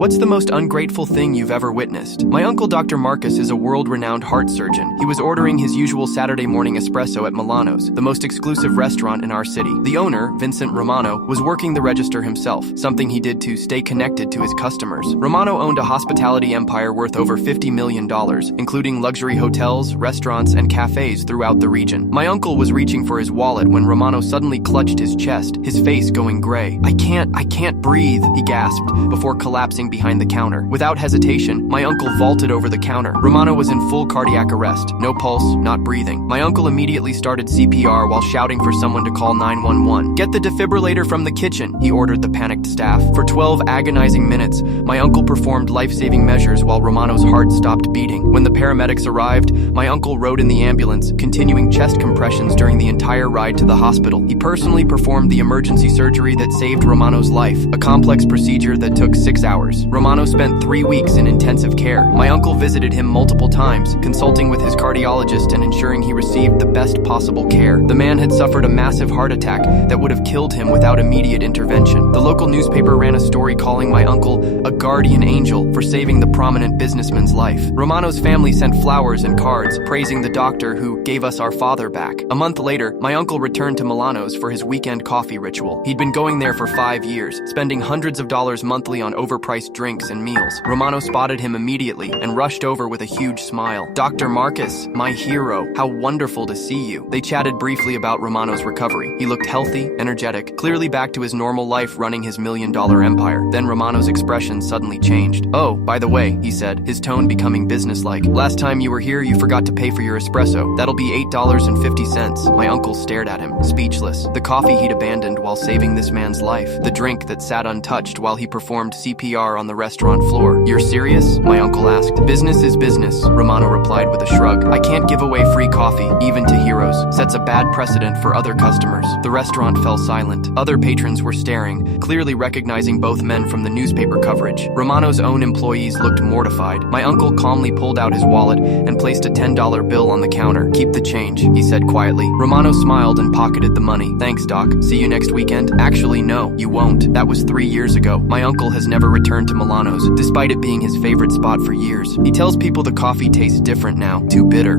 What's the most ungrateful thing you've ever witnessed? My uncle Dr. Marcus is a world-renowned heart surgeon. He was ordering his usual Saturday morning espresso at Milano's, the most exclusive restaurant in our city. The owner, Vincent Romano, was working the register himself, something he did to stay connected to his customers. Romano owned a hospitality empire worth over $50 million, including luxury hotels, restaurants, and cafes throughout the region. My uncle was reaching for his wallet when Romano suddenly clutched his chest, his face going gray. I can't breathe, he gasped, before collapsing behind the counter. Without hesitation, my uncle vaulted over the counter. Romano was in full cardiac arrest. No pulse, not breathing. My uncle immediately started CPR while shouting for someone to call 911. Get the defibrillator from the kitchen, he ordered the panicked staff. For 12 agonizing minutes, my uncle performed life-saving measures while Romano's heart stopped beating. When the paramedics arrived, my uncle rode in the ambulance, continuing chest compressions during the entire ride to the hospital. He personally performed the emergency surgery that saved Romano's life, a complex procedure that took 6 hours. Romano spent 3 weeks in intensive care. My uncle visited him multiple times, consulting with his cardiologist and ensuring he received the best possible care. The man had suffered a massive heart attack that would have killed him without immediate intervention. The local newspaper ran a story calling my uncle a guardian angel for saving the prominent businessman's life. Romano's family sent flowers and cards, praising the doctor who gave us our father back. A month later, my uncle returned to Milano's for his weekend coffee ritual. He'd been going there for 5 years, spending hundreds of dollars monthly on overpriced drinks and meals. Romano spotted him immediately and rushed over with a huge smile. Dr. Marcus, my hero, how wonderful to see you. They chatted briefly about Romano's recovery. He looked healthy, energetic, clearly back to his normal life running his million-dollar empire. Then Romano's expression suddenly changed. Oh, by the way, he said, his tone becoming businesslike. Last time you were here, you forgot to pay for your espresso. That'll be $8.50. My uncle stared at him, speechless. The coffee he'd abandoned while saving this man's life. The drink that sat untouched while he performed CPR on the restaurant floor. You're serious? My uncle asked. Business is business, Romano replied with a shrug. I can't give away free coffee, even to heroes. Sets a bad precedent for other customers. The restaurant fell silent. Other patrons were staring, clearly recognizing both men from the newspaper coverage. Romano's own employees looked mortified. My uncle calmly pulled out his wallet and placed a $10 bill on the counter. Keep the change, he said quietly. Romano smiled and pocketed the money. Thanks, Doc. See you next weekend? Actually, no, you won't. That was 3 years ago. My uncle has never returned to Milano's, despite it being his favorite spot for years. He tells people the coffee tastes different now, too bitter.